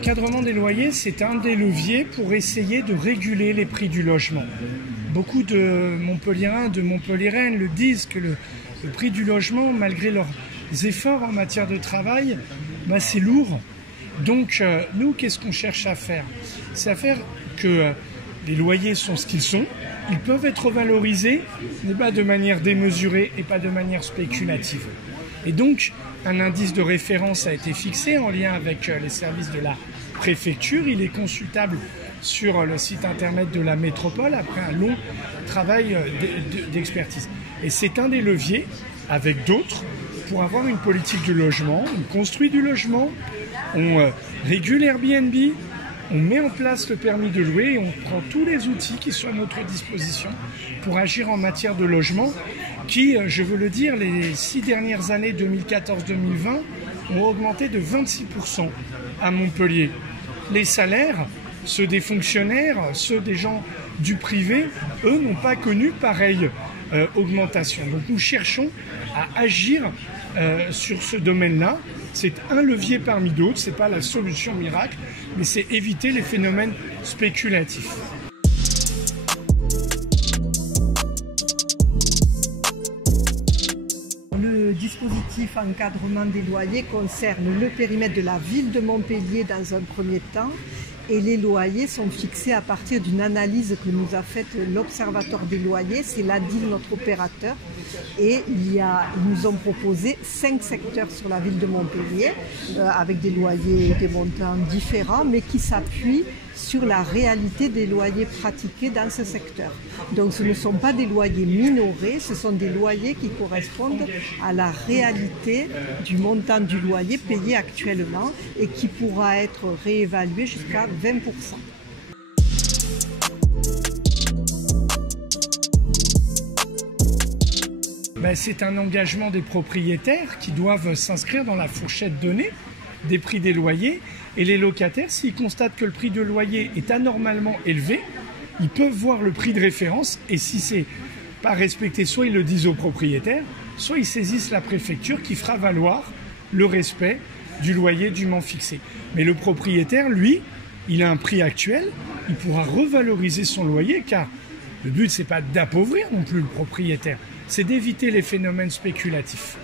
L'encadrement des loyers, c'est un des leviers pour essayer de réguler les prix du logement. Beaucoup de Montpelliérains, de Montpelliéraines le disent que le prix du logement, malgré leurs efforts en matière de travail, c'est lourd. Donc nous, qu'est-ce qu'on cherche à faire? C'est à faire que les loyers sont ce qu'ils sont. Ils peuvent être valorisés, mais pas de manière démesurée et pas de manière spéculative. Et donc, un indice de référence a été fixé en lien avec les services de la préfecture. Il est consultable sur le site internet de la métropole après un long travail d'expertise. Et c'est un des leviers, avec d'autres, pour avoir une politique du logement. On construit du logement, on régule Airbnb, on met en place le permis de louer et on prend tous les outils qui sont à notre disposition pour agir en matière de logement qui, je veux le dire, les 6 dernières années 2014-2020 ont augmenté de 26% à Montpellier. Les salaires, ceux des fonctionnaires, ceux des gens du privé, eux n'ont pas connu pareille augmentation. Donc nous cherchons à agir sur ce domaine-là. C'est un levier parmi d'autres, ce n'est pas la solution miracle, mais c'est éviter les phénomènes spéculatifs. Le dispositif encadrement des loyers concerne le périmètre de la ville de Montpellier dans un premier temps et les loyers sont fixés à partir d'une analyse que nous a faite l'Observatoire des loyers, c'est l'ADIL, notre opérateur, et ils nous ont proposé 5 secteurs sur la ville de Montpellier avec des loyers, des montants différents mais qui s'appuient sur la réalité des loyers pratiqués dans ce secteur. Donc ce ne sont pas des loyers minorés, ce sont des loyers qui correspondent à la réalité du montant du loyer payé actuellement et qui pourra être réévalué jusqu'à 20%. C'est un engagement des propriétaires qui doivent s'inscrire dans la fourchette donnée des prix des loyers. Et les locataires, s'ils constatent que le prix de loyer est anormalement élevé, ils peuvent voir le prix de référence et si c'est pas respecté, soit ils le disent aux propriétaires, soit ils saisissent la préfecture qui fera valoir le respect du loyer dûment fixé. Mais le propriétaire, lui, il a un prix actuel, il pourra revaloriser son loyer car le but, c'est pas d'appauvrir non plus le propriétaire, c'est d'éviter les phénomènes spéculatifs.